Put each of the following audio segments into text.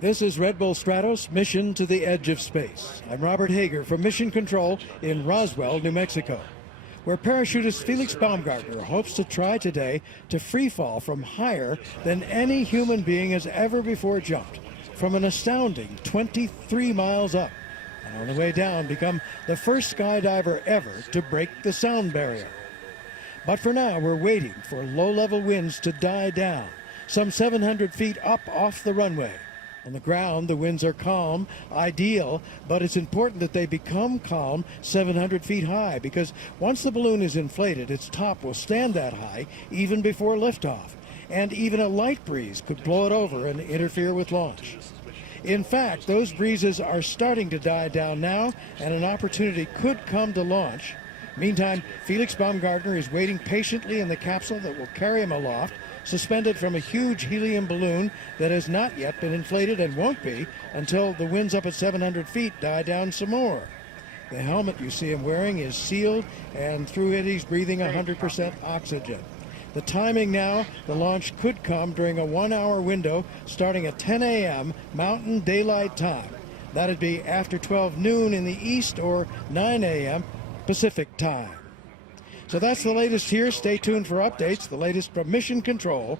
This is RedBull Stratos, mission to the edge of space. I'm Robert Hager from Mission Control in Roswell, New Mexico, where parachutist Felix Baumgartner hopes to try today to free fall from higher than any human being has ever before jumped, from an astounding 23 miles up, and on the way down become the first skydiver ever to break the sound barrier. But for now, we're waiting for low-level winds to die down, some 700 feet up off the runway. On the ground, the winds are calm, ideal, but it's important that they become calm 700 feet high, because once the balloon is inflated, its top will stand that high even before liftoff, and even a light breeze could blow it over and interfere with launch. In fact, those breezes are starting to die down now, and an opportunity could come to launch. Meantime, Felix Baumgartner is waiting patiently in the capsule that will carry him aloft, suspended from a huge helium balloon that has not yet been inflated and won't be until the winds up at 700 feet die down some more. The helmet you see him wearing is sealed, and through it he's breathing 100% oxygen. The timing now, the launch could come during a 1-hour window starting at 10 a.m. Mountain Daylight Time. That'd be after 12 noon in the east or 9 a.m. Pacific Time. So that's the latest here. Stay tuned for updates, the latest from Mission Control.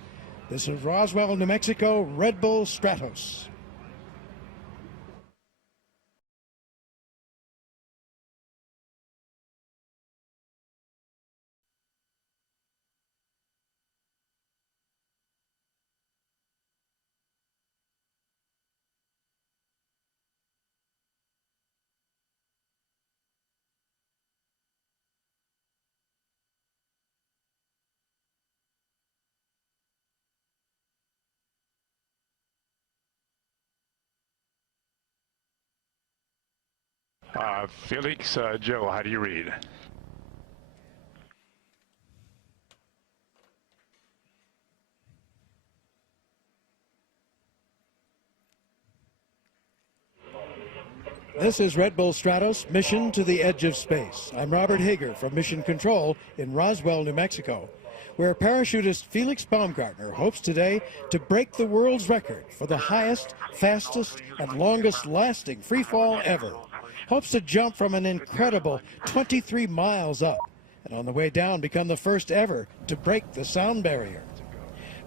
This is Roswell, New Mexico, RedBull Stratos. Felix, Joe, how do you read? This is RedBull Stratos, mission to the edge of space. I'm Robert Hager from Mission Control in Roswell, New Mexico, where parachutist Felix Baumgartner hopes today to break the world's record for the highest, fastest, and longest-lasting free fall ever. Hopes to jump from an incredible 23 miles up, and on the way down become the first ever to break the sound barrier.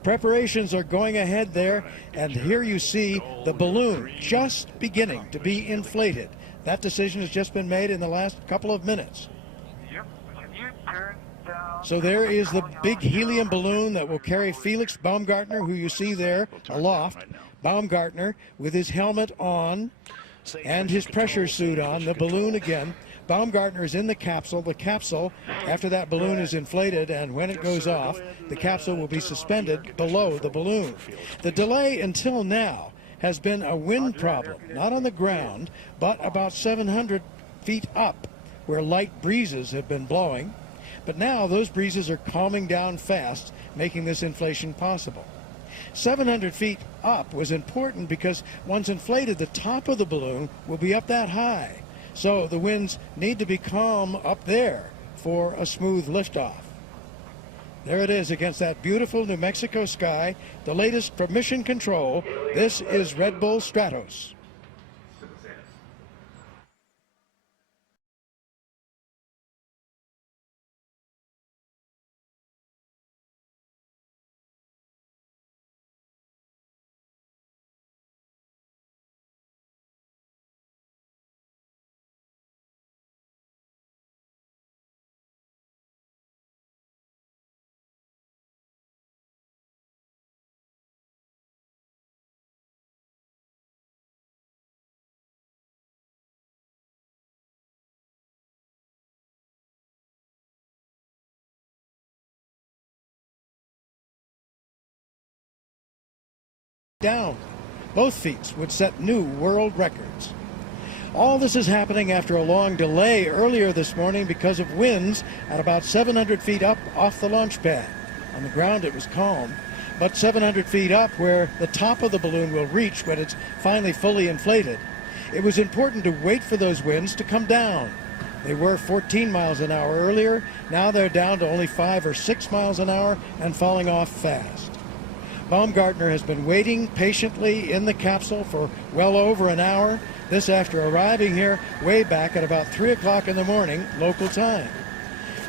Preparations are going ahead there, and here you see the balloon just beginning to be inflated. That decision has just been made in the last couple of minutes. So there is the big helium balloon that will carry Felix Baumgartner, who you see there aloft. Baumgartner with his helmet on and his pressure suit on, the balloon again. Baumgartner is in the capsule. The capsule, after that balloon is inflated and when it goes off, the capsule will be suspended below the balloon. The delay until now has been a wind problem, not on the ground, but about 700 feet up, where light breezes have been blowing. But now those breezes are calming down fast, making this inflation possible. 700 feet up was important because once inflated, the top of the balloon will be up that high. So the winds need to be calm up there for a smooth liftoff. There it is against that beautiful New Mexico sky. The latest from Mission Control. This is RedBull Stratos. Down. Both feats would set new world records. All this is happening after a long delay earlier this morning because of winds at about 700 feet up off the launch pad. On the ground it was calm, but 700 feet up where the top of the balloon will reach when it's finally fully inflated, it was important to wait for those winds to come down. They were 14 miles an hour earlier. Now they're down to only 5 or 6 miles an hour and falling off fast. Baumgartner has been waiting patiently in the capsule for well over an hour. This after arriving here way back at about 3 o'clock in the morning, local time.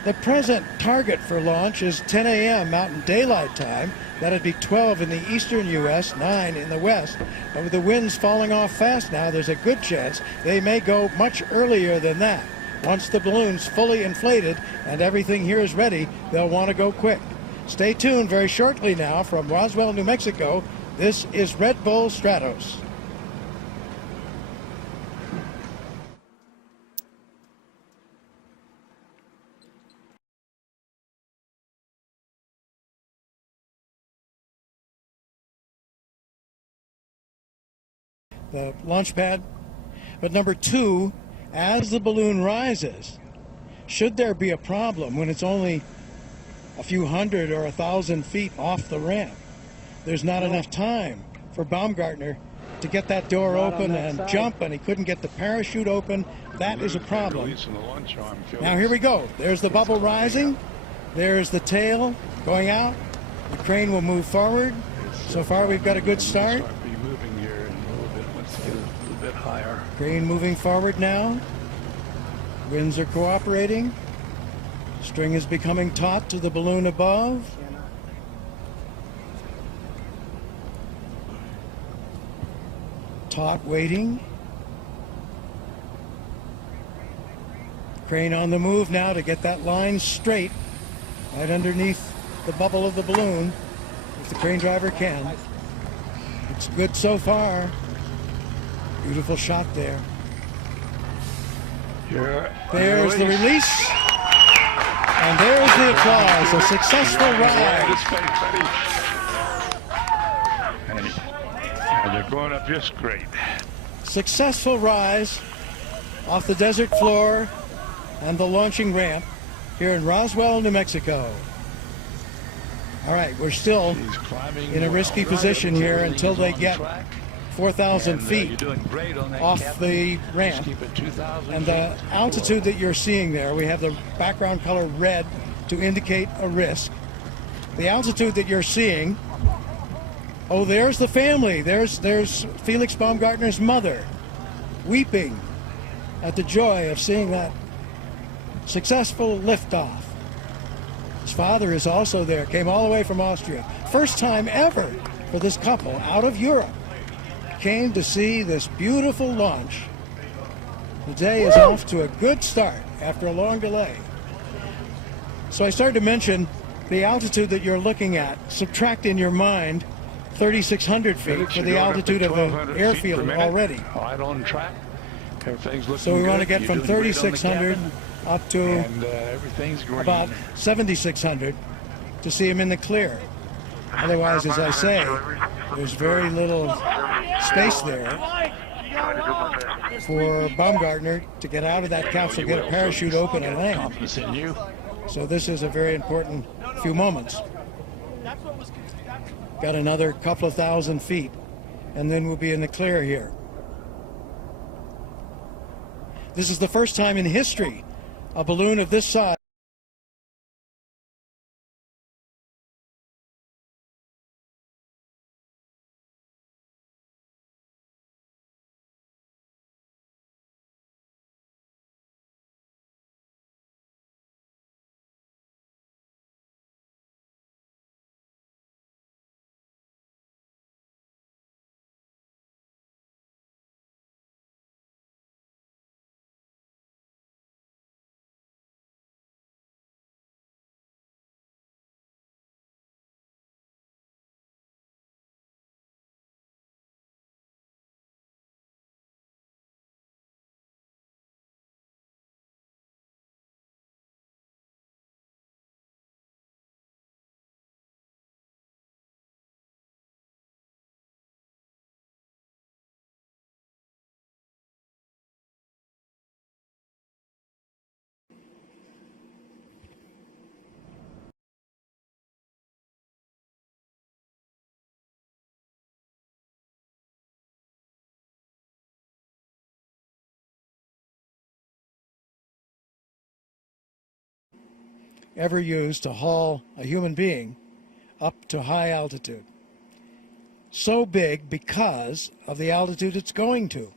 The present target for launch is 10 a.m. Mountain Daylight Time. That'd be 12 in the eastern U.S., 9 in the west. But with the winds falling off fast now, there's a good chance they may go much earlier than that. Once the balloon's fully inflated and everything here is ready, they'll want to go quick. Stay tuned very shortly now from Roswell, New Mexico. This is RedBull Stratos. The launch pad. But number two, as the balloon rises, should there be a problem when it's only a few hundred or 1,000 feet off the ramp, there's not enough time for Baumgartner to get that door open and jump, and he couldn't get the parachute open. That is a problem. Now here we go. There's the bubble rising. There's the tail going out. The crane will move forward. So far we've got a good start. Higher. Crane moving forward now. Winds are cooperating. String is becoming taut to the balloon above. Taut waiting. Crane on the move now to get that line straight right underneath the bubble of the balloon, if the crane driver can. It's good so far. Beautiful shot there. There's the release. And there's the applause. A successful ride. And they're going up just great. Successful rise off the desert floor and the launching ramp here in Roswell, New Mexico. All right, we're still in a risky position here until they get 4,000 feet off the ramp. And the altitude that you're seeing there, we have the background color red to indicate a risk. The altitude that you're seeing, oh, there's the family. There's Felix Baumgartner's mother weeping at the joy of seeing that successful liftoff. His father is also there, came all the way from Austria. First time ever for this couple out of Europe. Came to see this beautiful launch. The day is off to a good start after a long delay. So I started to mention the altitude that you're looking at. Subtract in your mind 3,600 feet for the altitude of an airfield already. Right on track. Everything's looking so we want to good. get from 3,600 up to about 7,600 to see him in the clear. Otherwise, as I say, there's very little space there for Baumgartner to get out of that capsule, get a parachute open and land. So this is a very important few moments. Got another couple of thousand feet, and then we'll be in the clear here. This is the first time in history a balloon of this size ever used to haul a human being up to high altitude. so big because of the altitude it's going to.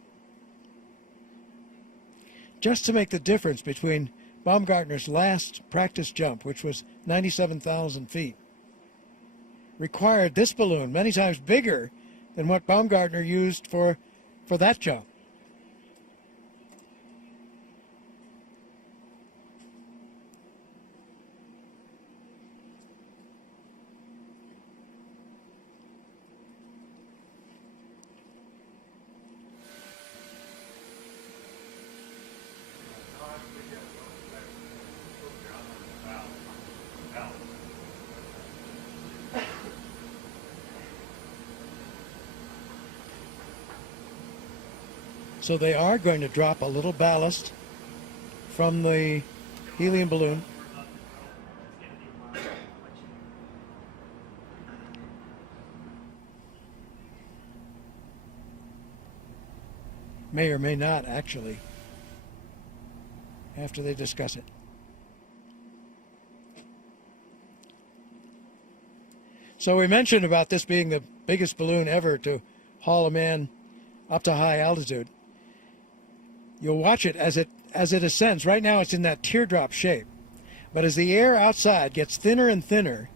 Just to make the difference between Baumgartner's last practice jump, which was 97,000 feet, required this balloon many times bigger than what Baumgartner used for that jump. So they are going to drop a little ballast from the helium balloon. May or may not, actually, after they discuss it. So we mentioned about this being the biggest balloon ever to haul a man up to high altitude. You'll watch it as it ascends. Right now it's in that teardrop shape. But as the air outside gets thinner and thinner,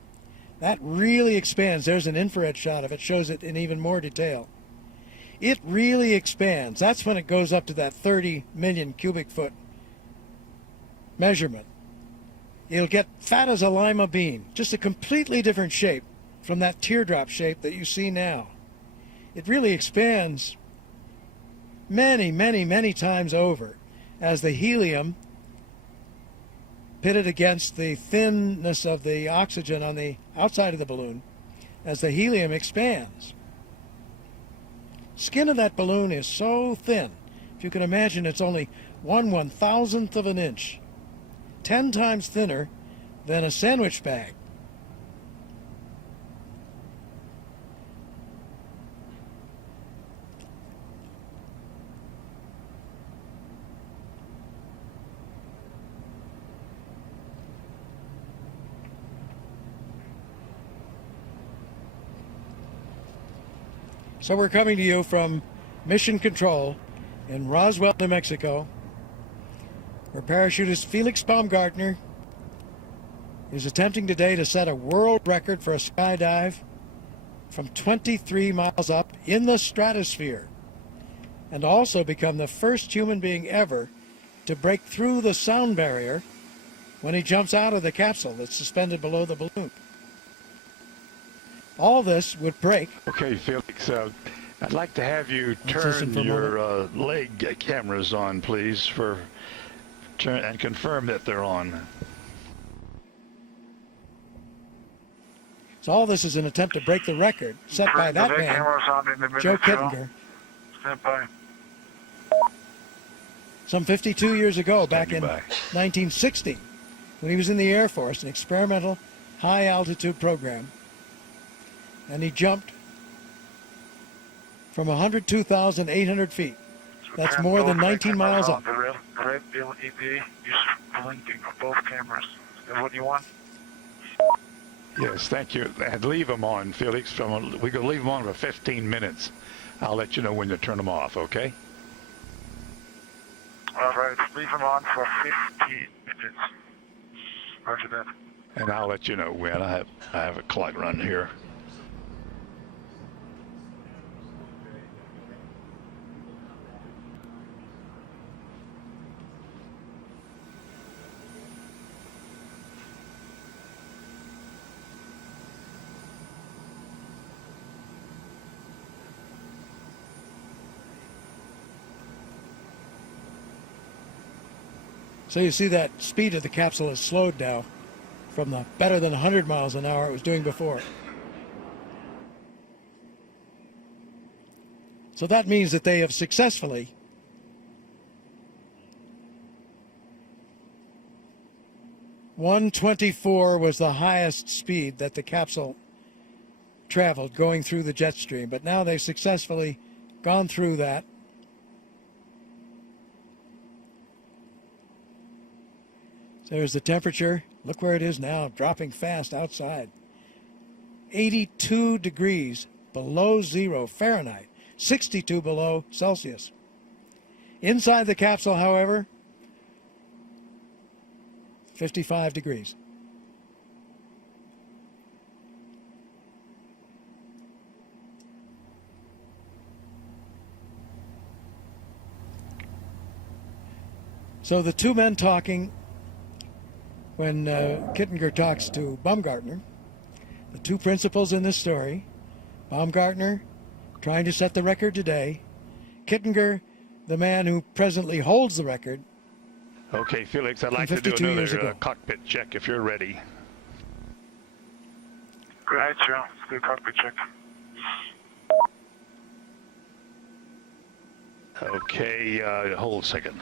that really expands. There's an infrared shot of it, shows it in even more detail. It really expands. That's when it goes up to that 30 million cubic foot measurement. It'll get fat as a lima bean, just a completely different shape from that teardrop shape that you see now. It really expands many, many, many times over as the helium pitted against the thinness of the oxygen on the outside of the balloon, as the helium expands. Skin of that balloon is so thin, if you can imagine, it's only 1/1000th of an inch, 10 times thinner than a sandwich bag. So we're coming to you from Mission Control in Roswell, New Mexico, where parachutist Felix Baumgartner is attempting today to set a world record for a skydive from 23 miles up in the stratosphere, and also become the first human being ever to break through the sound barrier when he jumps out of the capsule that's suspended below the balloon. All this would break. Okay, Felix, I'd like to have you turn your leg cameras on, please, and confirm that they're on. So all this is an attempt to break the record set by that man, Joe Kittinger, some 52 years ago, back in 1960, when he was in the Air Force, an experimental high-altitude program. And he jumped from 102,800 feet. That's more than 19 miles up. The RedBull EPA is blinking both cameras. Is that what you want? Yes, thank you. And leave them on, Felix. We can leave them on for 15 minutes. I'll let you know when to turn them off, okay? All right, leave them on for 15 minutes. Roger that. And I'll let you know when. I have a clock run here. So you see that speed of the capsule has slowed now from the better than 100 miles an hour it was doing before. So that means that they have successfully .124 was the highest speed that the capsule traveled going through the jet stream, but now they've successfully gone through that. There's the temperature. Look where it is now, dropping fast outside. 82 degrees below 0 Fahrenheit, 62 below Celsius. Inside the capsule, however, 55 degrees. So the two men talking when Kittinger talks to Baumgartner, the two principals in this story, Baumgartner trying to set the record today, Kittinger, the man who presently holds the record. Okay, Felix, I'd like to do 52 years another ago. cockpit check if you're ready. Great, Joe. Let's do a cockpit check. Okay, hold a second.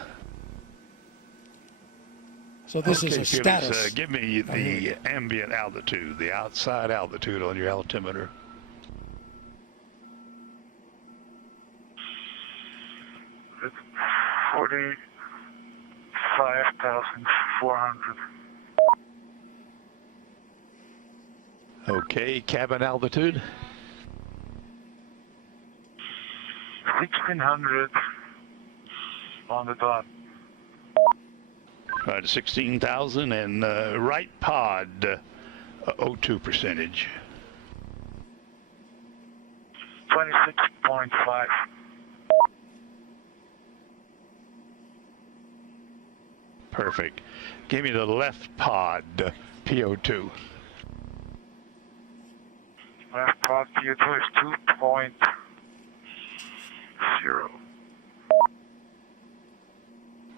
So this Okay, is a Felix, status. give me the ambient altitude, the outside altitude on your altimeter. It's 45,400. Okay, cabin altitude. 1,600 on the dot. Right, 16,000 and right pod, O2 percentage. 26.5. Perfect. Give me the left pod, PO2. Left pod PO2 is 2.0.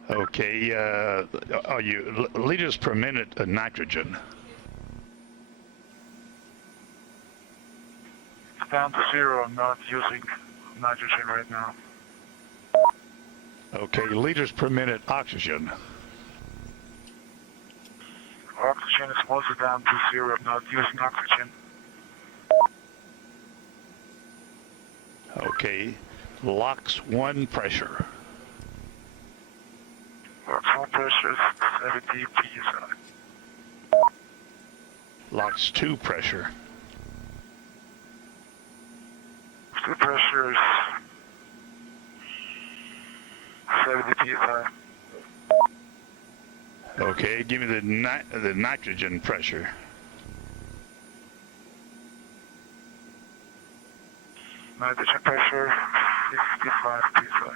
Okay, are you liters per minute of nitrogen? It's down to 0. I'm not using nitrogen right now. Okay, liters per minute oxygen. Oxygen is also down to 0. I'm not using oxygen. Okay, LOX 1 pressure. Oxygen pressure is 70 psi. LOX 2 pressure. 2 pressure is 70 psi. Okay, give me the nitrogen pressure. Nitrogen pressure 55 psi.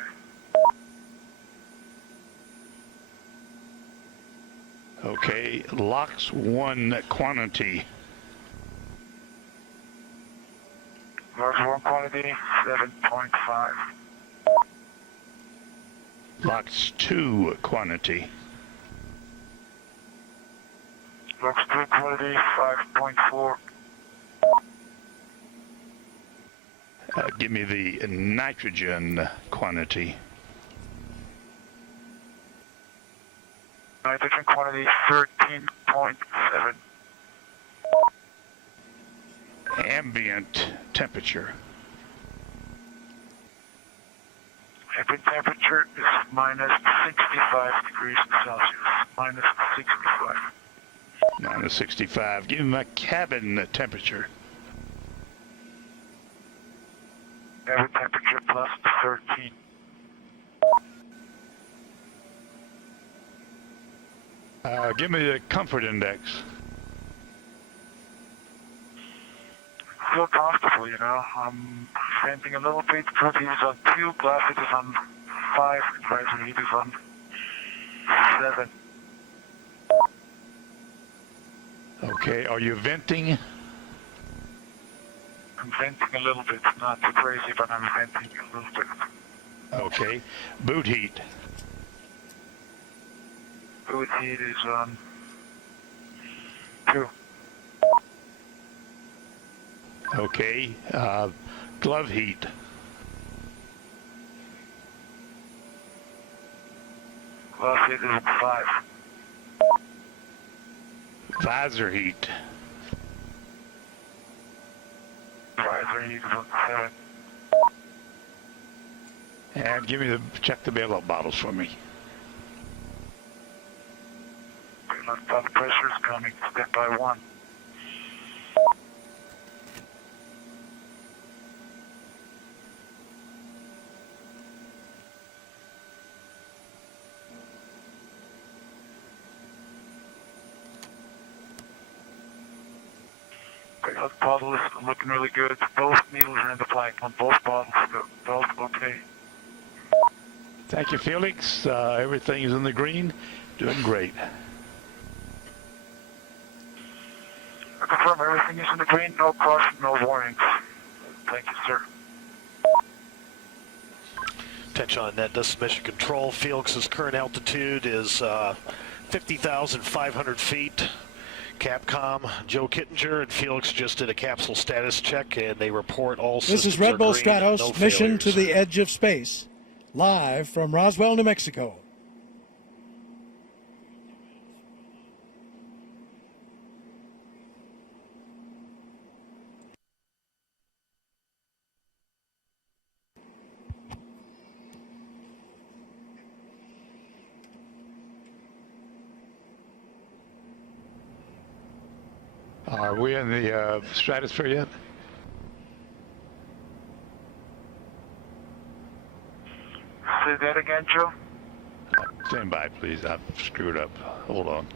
Okay, LOX 1 quantity. Large one quantity 7.5. LOX 2 quantity. Lux 2 quantity 5.4. Give me the nitrogen quantity. Nitrogen quantity 13.7. Ambient temperature. Ambient temperature is minus 65 degrees Celsius. Minus 65. Minus 65. Give me my cabin temperature. Ambient temperature plus 13. Give me the comfort index. Feel comfortable, you know. I'm venting a little bit. Food heat is on 2, glass heat is on 5, advisory heat is on 7. Okay, are you venting? I'm venting a little bit, not too crazy, but I'm venting a little bit. Okay, boot heat. Food heat is on 2. Okay, glove heat. Glass heat is on 5. Visor heat. Visor heat is on 7. And give me the, check the bailout bottles for me. Liftoff pressure is coming step by 1. bottle is looking really good. Both needles are in the blank on both bottles. Both okay. Thank you, Felix. Everything is in the green. Doing great. I confirm everything is in the green. No caution, no warnings. Thank you, sir. Attention on net, this is Mission Control. Felix's current altitude is 50,500 feet. Capcom, Joe Kittinger, and Felix just did a capsule status check, and they report all systems This is are RedBull green, Stratos, no mission to failures. the edge of space, live from Roswell, New Mexico. Are we in the stratosphere yet? Say that again, Joe. Stand by, please. I've screwed up. Hold on.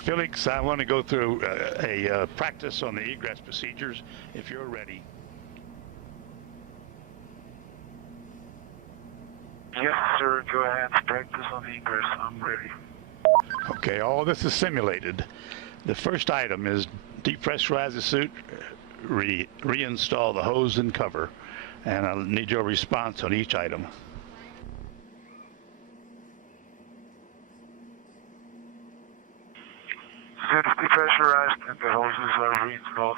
Felix, I want to go through a practice on the egress procedures, if you're ready. Yes, sir. Go ahead. Practice on the egress. I'm ready. Okay, all this is simulated. The first item is depressurize the suit, reinstall the hose and cover, and I'll need your response on each item. Suit is depressurized and the hoses are reinstalled.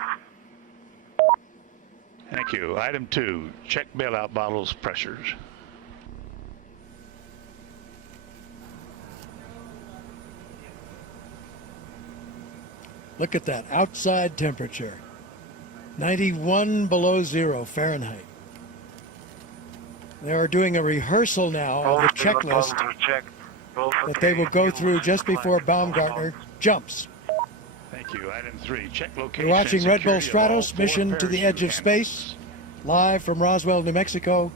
Thank you. Item 2, check bailout bottles pressures. Look at that outside temperature, 91 below zero Fahrenheit. They are doing a rehearsal now of the checklist that they will go through just before Baumgartner jumps. Thank you. Item 3, check location. You're watching and RedBull security of all Stratos, 4 mission to the edge of parachute space, handles. live from Roswell, New Mexico.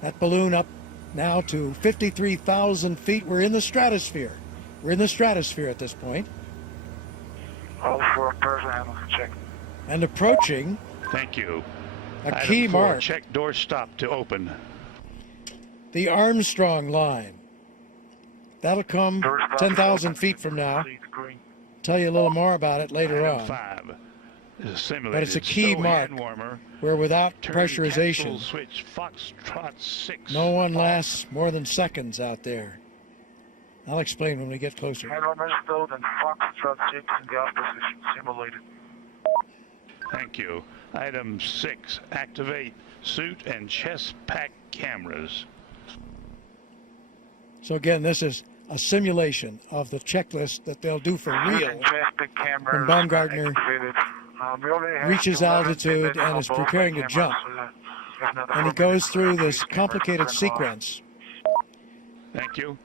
That balloon up now to 53,000 feet. We're in the stratosphere. We're in the stratosphere at this point. All 4 parachute handles checked. And approaching Thank you. a Item key 4, mark, check door stop to open. the Armstrong line. That'll come 10,000 feet from now. Tell you a little more about it later Item on. 5 is a simulated But it's a key stow mark hand warmer. where without Turn pressurization, capsule switch Foxtrot 6. no one lasts more than seconds out there. I'll explain when we get closer. Hand warmer stowed and Foxtrot 6 in the off position simulated. Thank you. Item 6, activate suit and chest pack cameras. So again, this is a simulation of the checklist that they'll do for real when Baumgartner reaches altitude and is preparing to jump. And he goes through this complicated sequence. Thank you.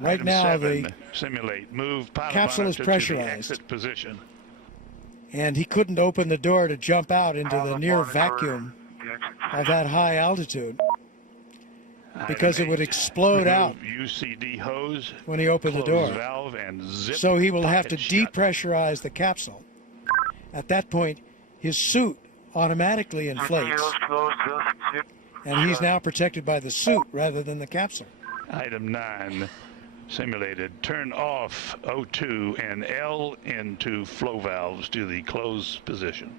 Right Item now, 7, the capsule is capsule is pressurized. exit position. And he couldn't open the door to jump out into the near vacuum of that high altitude. because it would explode out UCD hose, when he opened the close door. valve, and zip So he will have to pocket shut. depressurize the capsule. At that point, his suit automatically inflates, and he's now protected by the suit rather than the capsule. Item 9, simulated. Turn off O2 and L into flow valves to the closed position.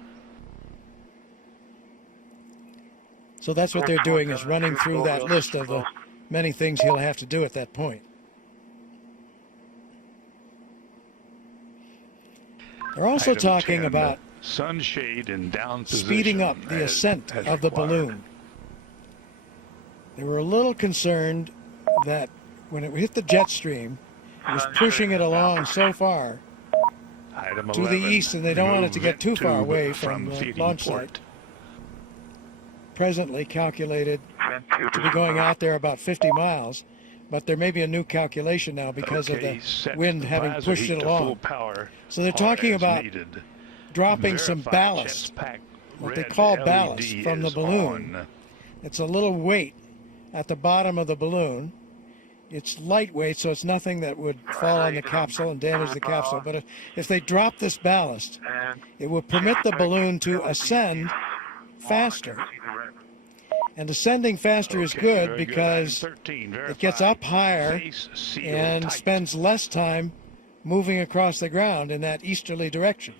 So that's what they're doing, is running through that list of the many things he'll have to do at that point. They're also Item talking 10, about sunshade and down position speeding up the as- ascent as of the required. balloon. They were a little concerned that when it hit the jet stream, it was pushing it along so far Item to the 11, east, and they don't want it to remove get too vent far tube away from the feeding launch port. site. Presently calculated to be going out there about 50 miles, but there may be a new calculation now because of Okay, the set wind having visor pushed heat it to full along. power, So they're or talking as about needed. dropping some Verify ballast, chest pack what they red call LED ballast, from the is balloon. on. It's a little weight at the bottom of the balloon. It's lightweight, so it's nothing that would fall on the capsule and damage the capsule. But if they drop this ballast, it will permit the balloon to ascend faster. And ascending faster is Okay, good very because Item 13, it gets verify up higher face seal and tight. spends less time moving across the ground in that easterly direction.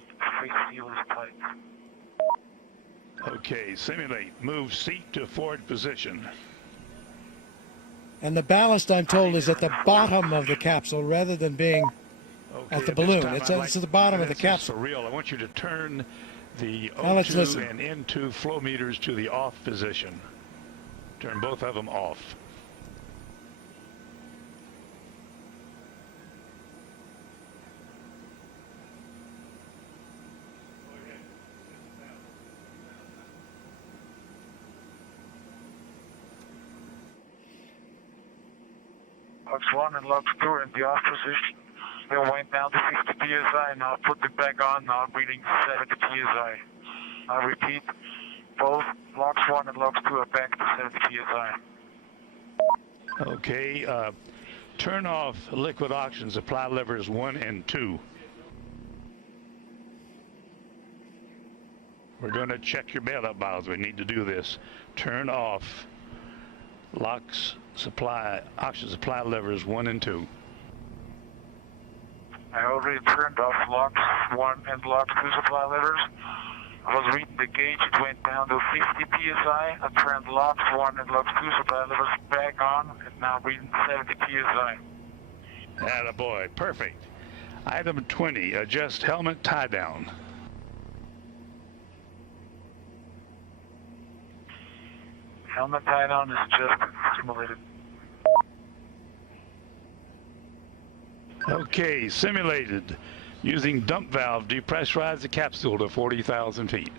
Okay, simulate. Move seat to forward position. And the ballast, I'm told, is at the bottom of the capsule rather than being Okay, at the at this balloon. time, It's I'd at the bottom of the this is capsule. For real, I want you to turn the Now let's O2 listen. and N2 flow meters to the off position. Turn both of them off. Lux 1 and Lux 2 are in the off position. They went down to 50 psi. Now put it back on. Now reading 70 psi. I repeat, both Lux 1 and Lux 2 are back to 70 psi. Okay, turn off liquid oxygen supply levers 1 and 2. We're going to check your bailout valves. We need to do this. Turn off oxygen supply levers 1 and 2. I already turned off Lux 1 and Lux 2 supply levers. I was reading the gauge, it went down to 50 psi. I turned Lux 1 and Lux 2 supply levers back on, and now reading 70 psi. Attaboy, perfect. Item 20, adjust helmet tie down. Helmet tie down is just simulated. Okay, simulated. Using dump valve, depressurize the capsule to 40,000 feet.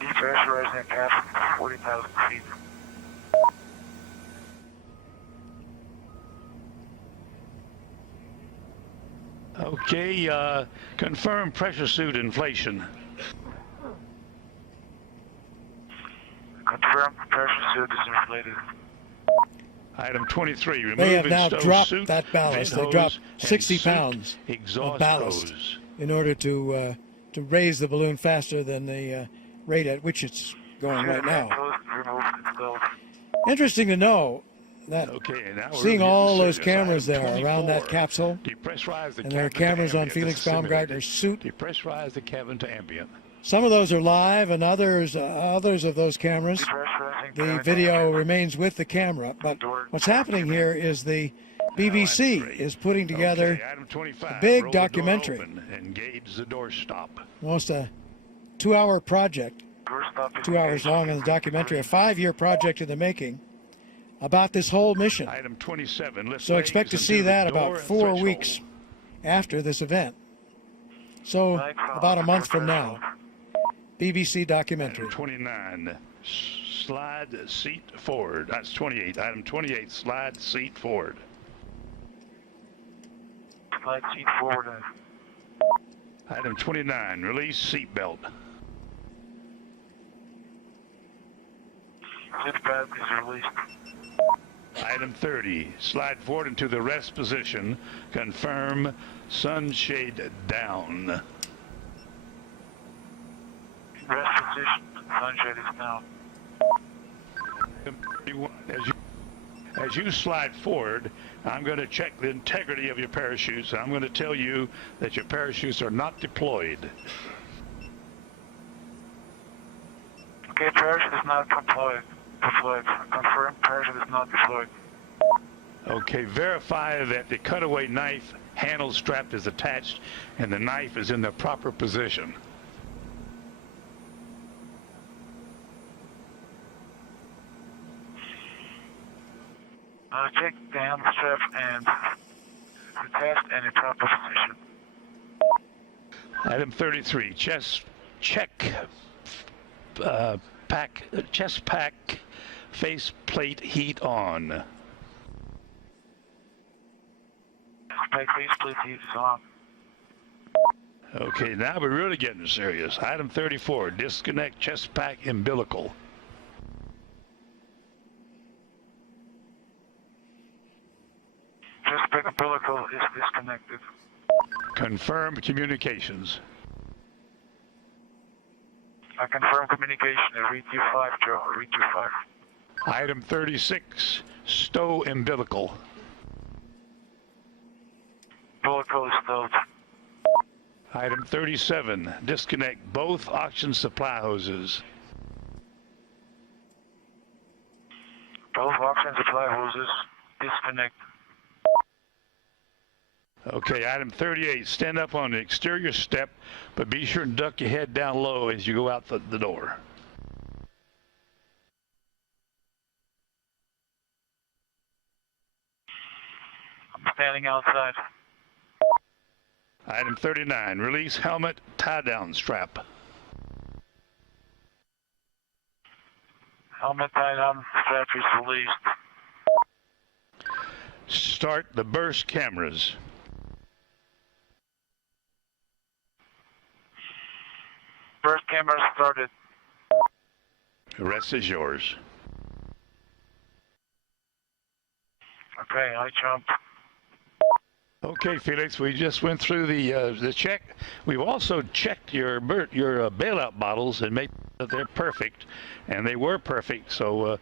Depressurizing capsule 40,000 feet. Okay, confirm pressure suit inflation. Confirm pressure suit is inflated. Item 23, remove They have now exposed dropped suit, that ballast. vent They dropped hose, and 60 suit pounds exhaust of ballast hose. in order to raise the balloon faster than the rate at which it's going right now. Removed itself. Interesting to know that Okay, now we're seeing getting all those serious. cameras Item there around that 24, capsule, depressurize the and there are cabin to cameras on ambient. Felix This is simulated. Baumgartner's suit. Depressurize the cabin to ambient. Some of those are live, and others of those cameras, Depressurizing the cabin video to remains with the camera. But what's happening here is the BBC is putting together Okay, item 25, a big roll the door documentary. open, engage the door stop. almost a 2-hour project, door stop is 2 hours engaged. long in the documentary, a 5-year project in the making about this whole mission. Item 27, lift So expect to legs see into the that door about 4 threshold. weeks after this event. So about a month from now. BBC documentary. Item 29, slide seat forward. That's 28. Item 28, slide seat forward. Slide seat forward. Item 29, release seat belt. Seat belt is released. Item 30, slide forward into the rest position. Confirm sunshade down. Rest position, sunshade is down. As you slide forward, I'm going to check the integrity of your parachutes. I'm going to tell you that your parachutes are not deployed. Okay, parachute is not deployed. Confirm parachute is not deployed. Okay, verify that the cutaway knife handle strap is attached and the knife is in the proper position. Check the handle strap and attach any proper position. Item 33, chest pack face plate heat on. Face plate heat is on. Okay, now we're really getting serious. Item 34, disconnect chest pack umbilical. Chest pack umbilical is disconnected. Confirm communications. I confirm communication at read U5, Joe. Read U5. Item 36, stow umbilical. Umbilical is stowed. Item 37, disconnect both oxygen supply hoses. Both oxygen supply hoses disconnect. Okay, item 38, stand up on the exterior step, but be sure and duck your head down low as you go out the door. I'm standing outside. Item 39, release helmet tie-down strap. Helmet tie-down strap is released. Start the burst cameras. First camera started. The rest is yours. Okay, I jumped. Okay, Felix, we just went through the check. We've also checked your bailout bottles and made that they're perfect, and they were perfect. So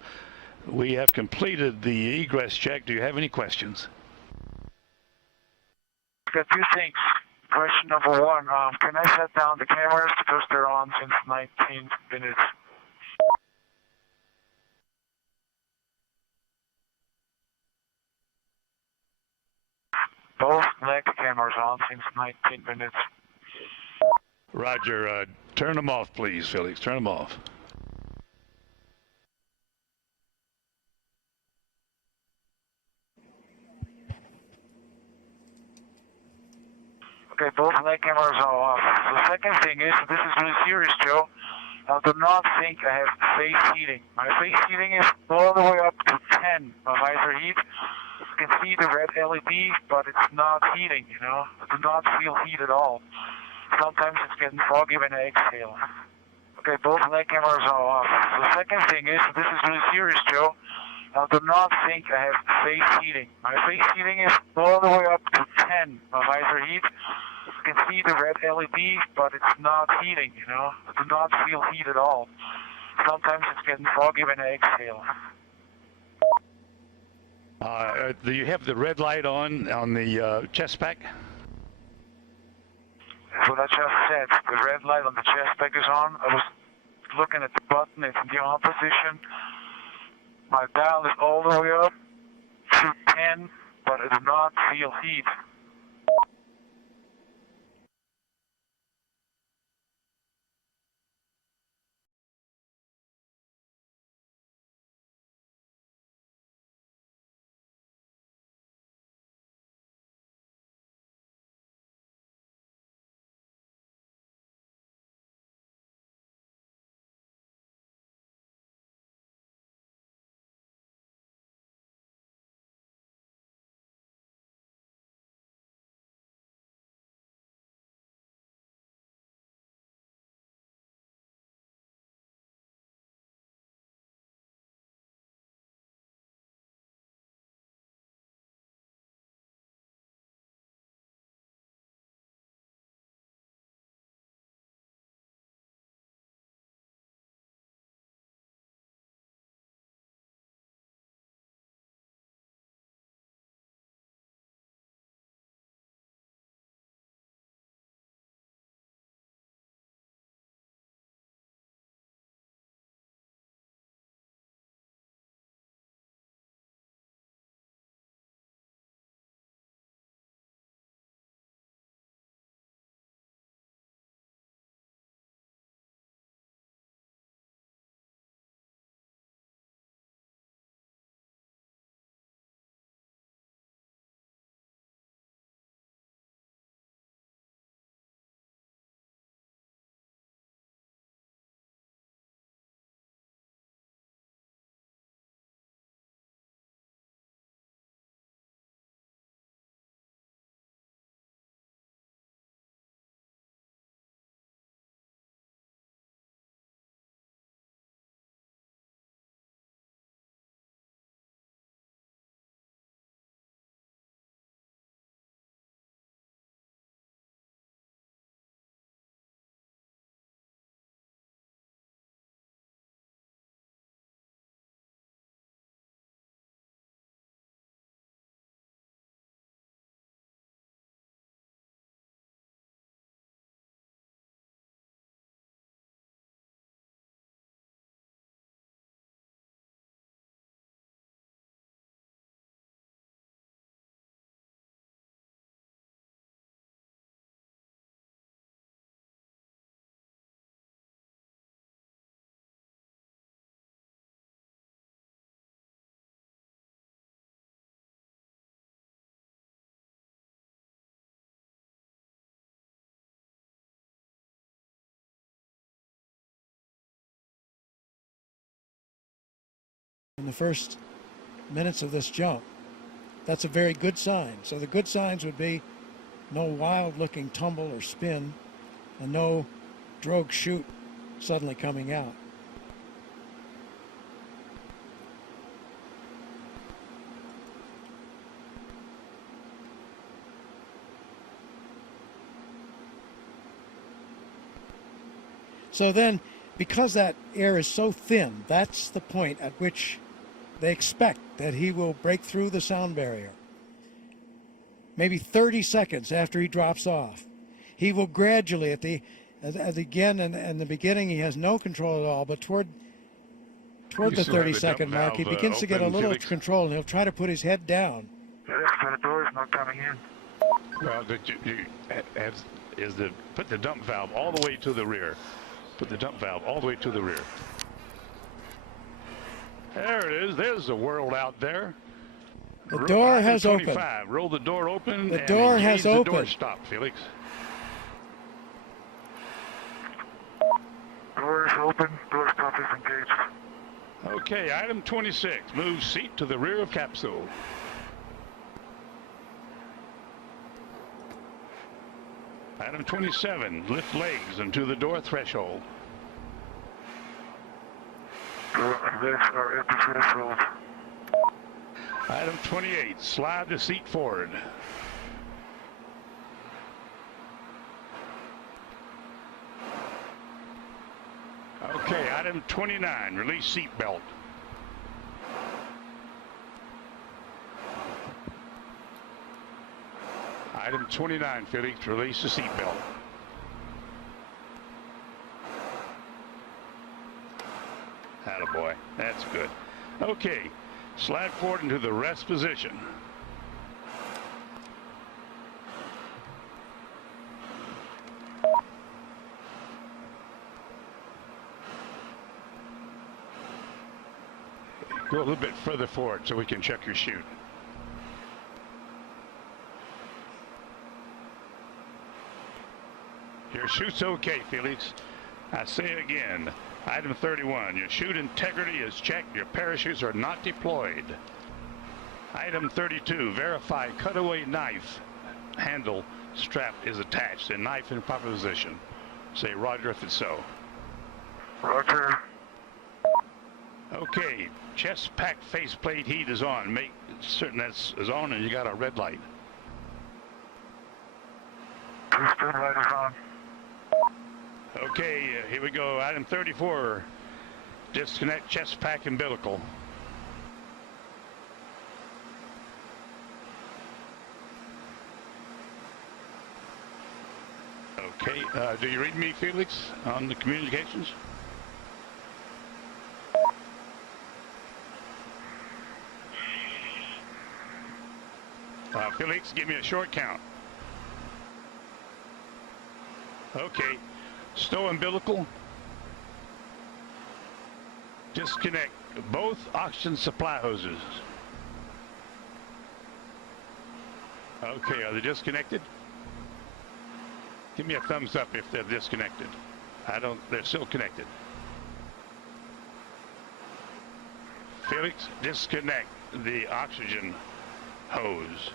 we have completed the egress check. Do you have any questions? Got two things. Question number one, can I shut down the cameras because they're on since 19 minutes? Both leg cameras on since 19 minutes. Roger. Turn them off, please, Felix. Turn them off. Okay, both leg cameras are off. The second thing is, this is really serious, Joe. I do not think I have face heating. My face heating is all the way up to 10. My visor heat. You can see the red LED, but it's not heating, you know. I do not feel heat at all. Sometimes it's getting foggy when I exhale. Okay, both leg cameras are off. The second thing is, this is really serious, Joe. I do not think I have face heating. My face heating is all the way up to 10. My visor heat. You can see the red LED, but it's not heating, you know. I do not feel heat at all. Sometimes it's getting foggy when I exhale. Do you have the red light on the chest pack? That's what I just said. The red light on the chest pack is on. I was looking at the button. It's in the on position. My dial is all the way up to 10, but I do not feel heat. in the first minutes of this jump. That's a very good sign. So the good signs would be no wild-looking tumble or spin, and no drogue chute suddenly coming out. So then, because that air is so thin, that's the point at which they expect that he will break through the sound barrier. Maybe 30 seconds after he drops off. He will gradually, at the beginning, he has no control at all, but toward the 30-second mark, he begins to get a little control, and he'll try to put his head down. Yes, the door is not coming in. Well, put the dump valve all the way to the rear. Put the dump valve all the way to the rear. There it is. There's the world out there. The door has opened. Roll the door open. The door has opened. The door stop, Felix. Door is open. Door stop is engaged. Okay, item 26. Move seat to the rear of capsule. Item 27. Lift legs into the door threshold. Legs are at the threshold. Item 28. Slide the seat forward. Okay, item 29. Release seat belt. Item 29, Felix, release the seat belt. Attaboy, that's good. Okay, slide forward into the rest position. Go a little bit further forward so we can check your chute. Your chute's okay, Felix. I say it again. Item 31, your chute integrity is checked. Your parachutes are not deployed. Item 32, verify cutaway knife handle strap is attached and knife in proper position. Say Roger if it's so. Roger. Okay, chest pack faceplate heat is on. Make certain that's on and you got a red light. Sped light is on. Okay, here we go. Item 34, disconnect chest pack umbilical. Okay, do you read me, Felix, on the communications? Felix, give me a short count. Okay. Stow umbilical. Disconnect both oxygen supply hoses. Okay, are they disconnected? Give me a thumbs up if they're disconnected. They're still connected. Felix, disconnect the oxygen hose.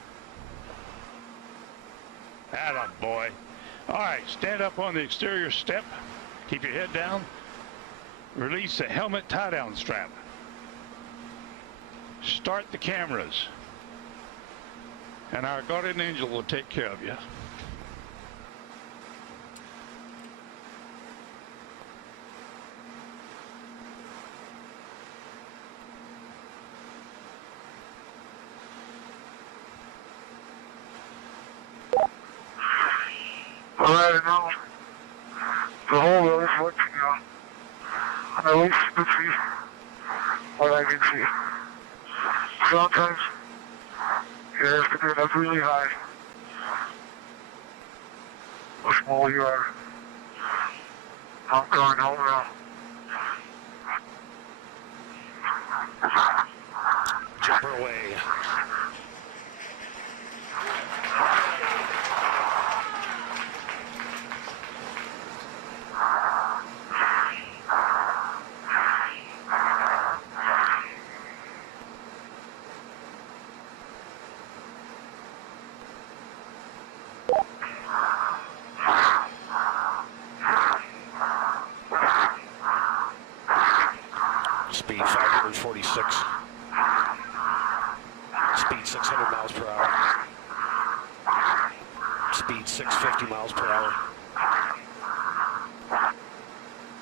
Attaboy. All right, stand up on the exterior step. Keep your head down. Release the helmet tie-down strap. Start the cameras. And our guardian angel will take care of you. All right, now the whole road is working now. And at least you can see what I can see. Sometimes you have to get up really high. How small you are. I'm going home now. Jumper away. 6. Speed 600 miles per hour. Speed 650 miles per hour.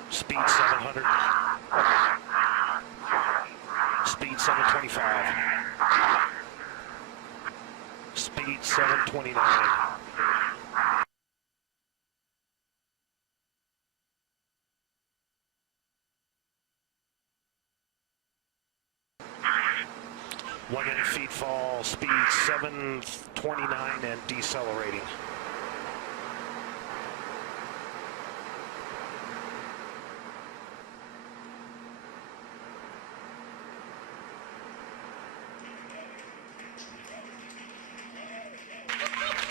Speed 700. Speed 725. Speed 729. One-minute feet fall, speed 729 and decelerating.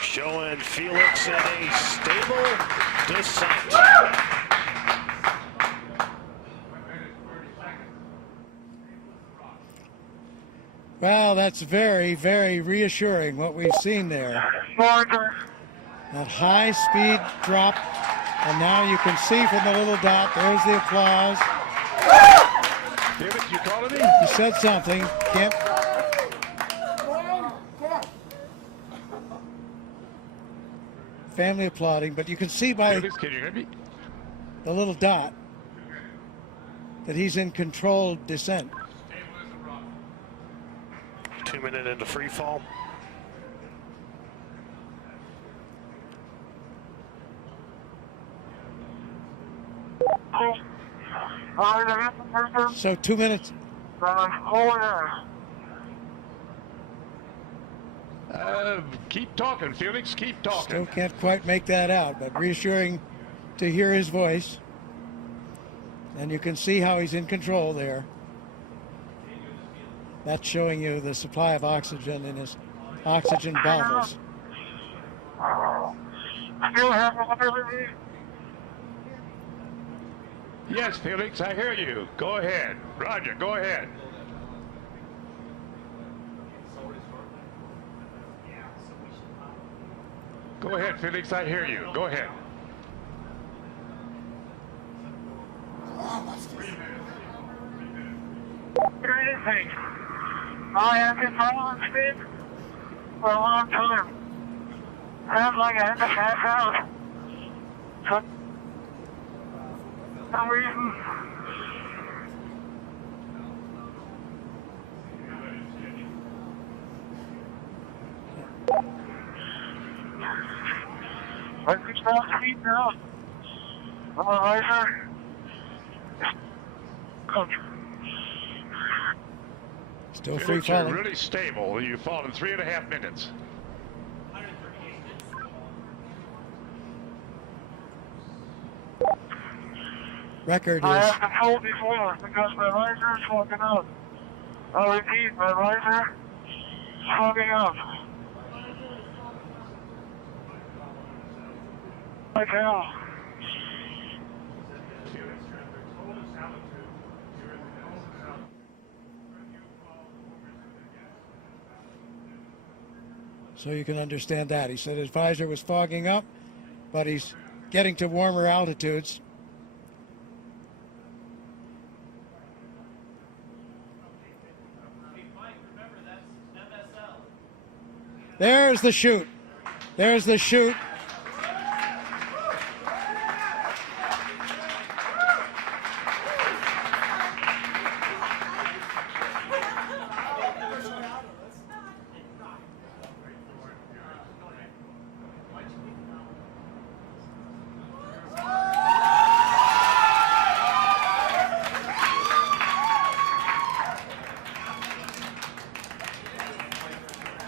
Showing Felix in a stable descent. Well, that's very, very reassuring what we've seen there. That high speed drop, and now you can see from the little dot, there's the applause. Felix, you calling me? He said something. Can't. Family applauding, but you can see by Felix, can you hear me? the little dot that he's in controlled descent. 2 minutes into free fall. So 2 minutes. Keep talking, Felix. Keep talking. Still can't quite make that out, but reassuring to hear his voice. And you can see how he's in control there. That's showing you the supply of oxygen in his oxygen bottles. Yes, Felix, I hear you. Go ahead. Roger, go ahead. Go ahead, Felix, I hear you. Go ahead. I have been following speed for a long time. Sounds like I had to pass out. For some reason. I control speed now. Analyzer. Still free Felix, you're falling. really stable. You've fallen 3.5 minutes. Record I is have been told before because my visor is fogging up. I'll repeat, my visor is fogging up. I tell. so you can understand that. He said his visor was fogging up, but he's getting to warmer altitudes. There's the chute. There's the chute.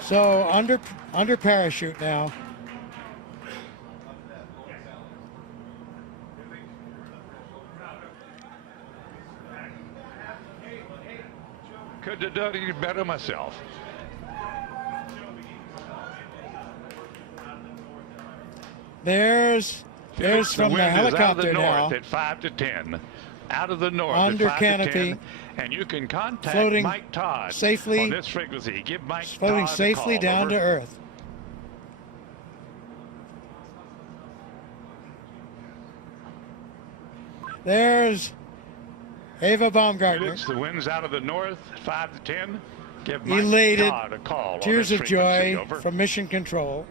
So under parachute now. Could have done any better myself. There's Felix, from the wind is out of helicopter the now. north at 5 to 10. Out of the north Under at 5 canopy, to 10. And you can contact floating Mike Todd safely, on this frequency. Give Mike floating Todd safely a call. down Over. to Earth. There's Ava Baumgartner, Felix, the wind's out of the north, 5 to 10. Give Mike elated, Todd a call on tears this of joy frequency. Over. from Mission Control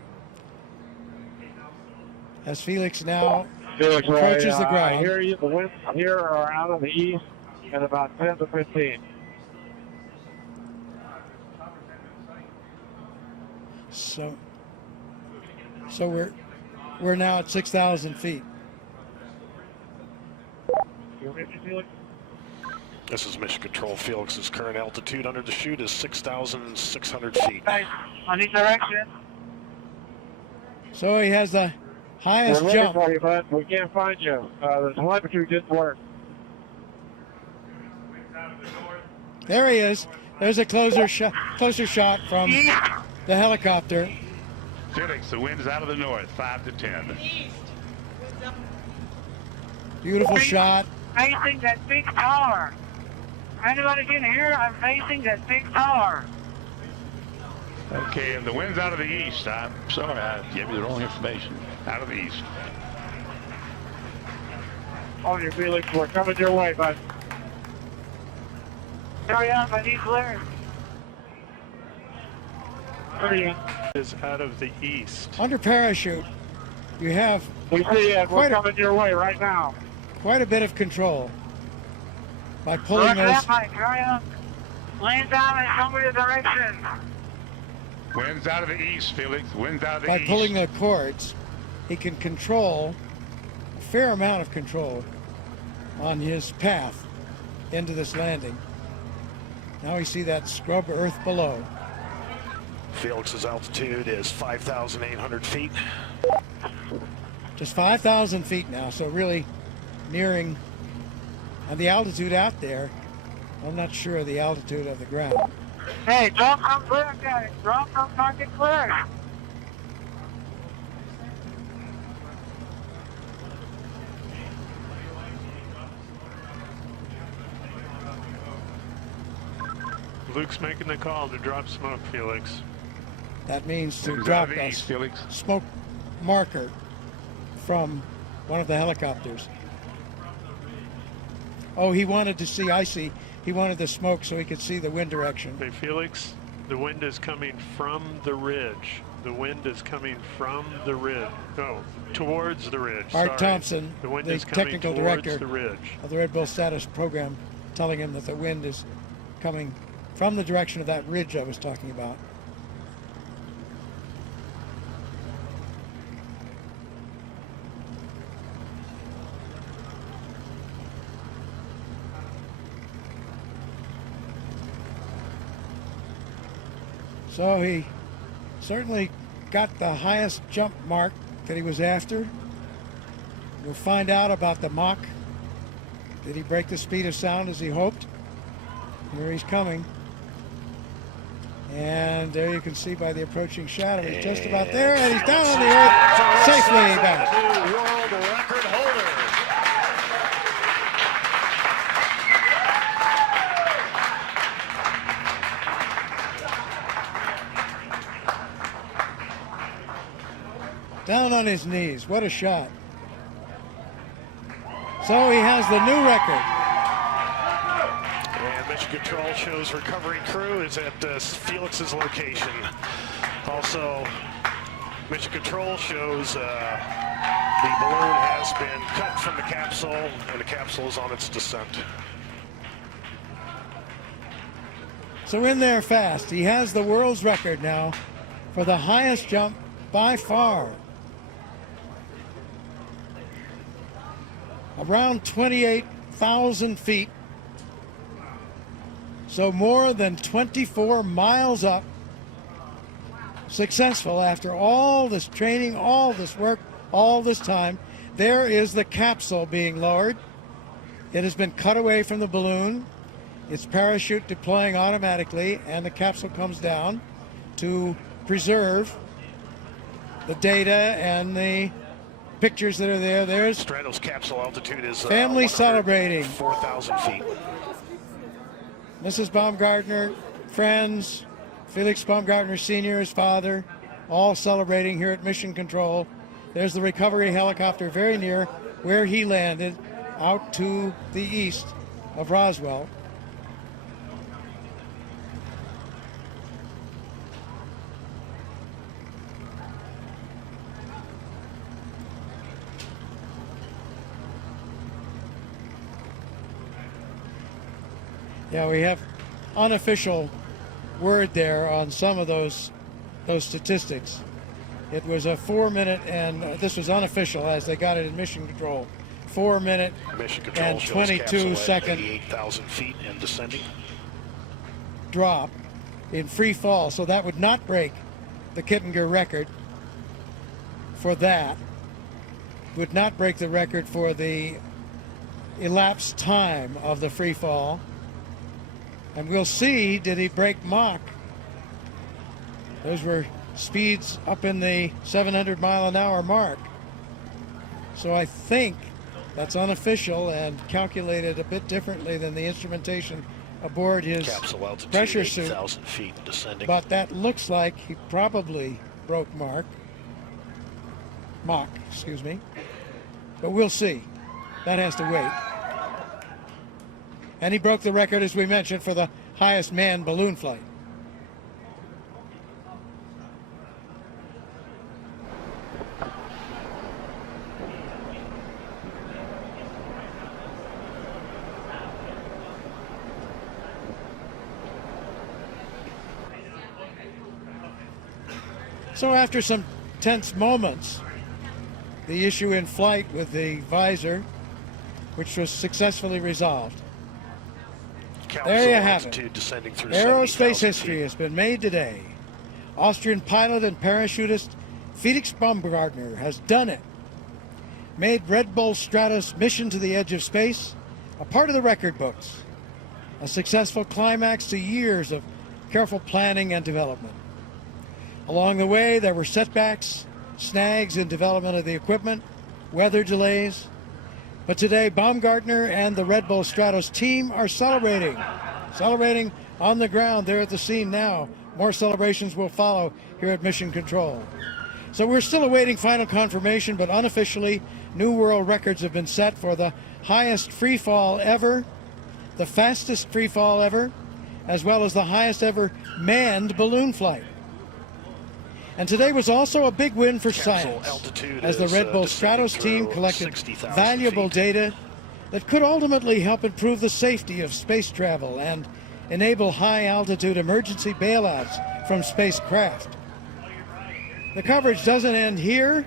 as Felix now Felix, approaches the ground. I hear you. The winds here are out of the east at about 10 to 15. So we're now at 6,000 feet. You with me, Felix? This is Mission Control. Felix's current altitude under the chute is 6,600 feet. Hey, on each direction. So he has the highest We're looking jump. for you, bud. We can't find you. The telemetry didn't work. There he is. There's a closer shot from the helicopter. Felix, the wind's out of the north, 5 to 10. Beautiful shot. Facing that big tower. Anybody can hear? I'm facing that big tower. Okay, and the wind's out of the east. I'm sorry, I gave you the wrong information. Out of the east. On your Felix, we're coming your way, bud. Hurry up, I need clearance. Hurry up. Is out of the east. Under parachute, you have We see it. We're Quite a- coming your way right now. quite a bit of control by pulling Roger those. that, Mike. Hurry up. Land down and show me the direction. Wind's out of the east, Felix. Wind's out of the By east. pulling the cords, he can control a fair amount of control on his path into this landing. Now we see that scrub earth below. Felix's altitude is 5,800 feet. Just 5,000 feet now, so really nearing, and the altitude out there, I'm not sure of the altitude of the ground. Hey, don't come clear, guys. Don't come target clear. Luke's making the call to drop smoke, Felix. That means to Wind's out drop of the a east, Felix. smoke marker from one of the helicopters. Oh, he wanted to see, I see. He wanted the smoke so he could see the wind direction. Hey, Felix, the wind is coming from the ridge. The wind is coming from the ridge. Oh, towards the ridge. Art Sorry. Thompson, the wind the is coming technical towards director the ridge. of the RedBull Stratos program, telling him that the wind is coming from the direction of that ridge I was talking about. So he certainly got the highest jump mark that he was after. We'll find out about the Mach. Did he break the speed of sound as he hoped? Here he's coming. And there you can see by the approaching shadow, he's just about there, and he's down on the earth, safely back. New world record holder. Down on his knees. What a shot. So he has the new record. And Mission Control shows recovery crew is at Felix's location. Also, Mission Control shows the balloon has been cut from the capsule, and the capsule is on its descent. So in there fast. He has the world's record now for the highest jump by far. Around 28,000 feet. So more than 24 miles up. Successful after all this training, all this work, all this time. There is the capsule being lowered. It has been cut away from the balloon. Its parachute deploying automatically, and the capsule comes down to preserve the data and the pictures that are there. There's Stratos capsule altitude is family celebrating. 4,000 feet. Mrs. Baumgartner, friends, Felix Baumgartner Sr., his father, all celebrating here at Mission Control. There's the recovery helicopter very near where he landed, out to the east of Roswell. Yeah, we have unofficial word there on some of those statistics. It was a 4 minute, and this was unofficial as they got it in mission control. 4 minute Mission control and shows 22 Capsule at second 88,000 feet and descending. drop in free fall. So that would not break the Kittinger record for that. Would not break the record for the elapsed time of the free fall. And we'll see, did he break Mach? Those were speeds up in the 700-mile-an-hour mark. So I think that's unofficial and calculated a bit differently than the instrumentation aboard his Capsule altitude pressure suit. 80,000 feet and descending. But that looks like he probably broke Mach, excuse me. But we'll see. That has to wait. And he broke the record, as we mentioned, for the highest manned balloon flight. So after some tense moments, the issue in flight with the visor, which was successfully resolved. Capsule There you have it. altitude descending through Aerospace 70,000 history feet. has been made today. Austrian pilot and parachutist Felix Baumgartner has done it. Made RedBull Stratos mission to the edge of space a part of the record books. A successful climax to years of careful planning and development. Along the way, there were setbacks, snags in development of the equipment, weather delays. But today, Baumgartner and the RedBull Stratos team are celebrating on the ground. They're at the scene now. More celebrations will follow here at Mission Control. So we're still awaiting final confirmation, but unofficially, new world records have been set for the highest free fall ever, the fastest free fall ever, as well as the highest ever manned balloon flight. And today was also a big win for science, as the RedBull Stratos team collected valuable data that could ultimately help improve the safety of space travel and enable high-altitude emergency bailouts from spacecraft. The coverage doesn't end here.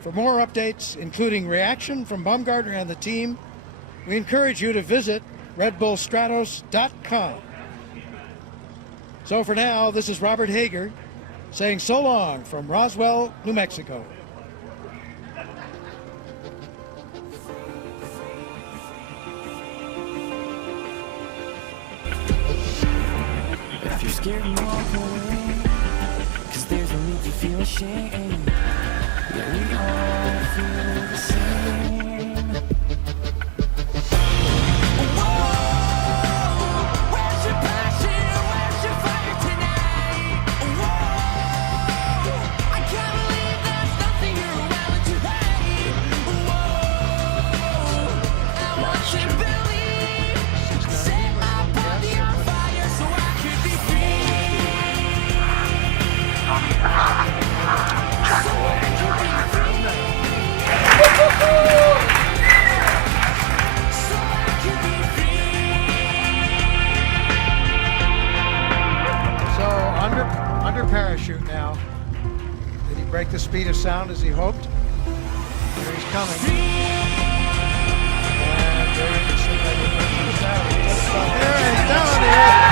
For more updates, including reaction from Baumgartner and the team, we encourage you to visit RedBullStratos.com. So for now, this is Robert Hager saying so long from Roswell, New Mexico. If you're scared, you walk away, 'cause there's no need to feel ashamed. Yeah, we all feel the same. Whoa, where's your passion? Where's your fire tonight? Whoa, I can't believe there's nothing you're willing to hate. Whoa, I want you to believe. Set my body on fire so I could be free. So I could be free. So I could be free. So under parachute now. Did he break the speed of sound as he hoped? Here he's coming. And there he is. There he's down. There he is.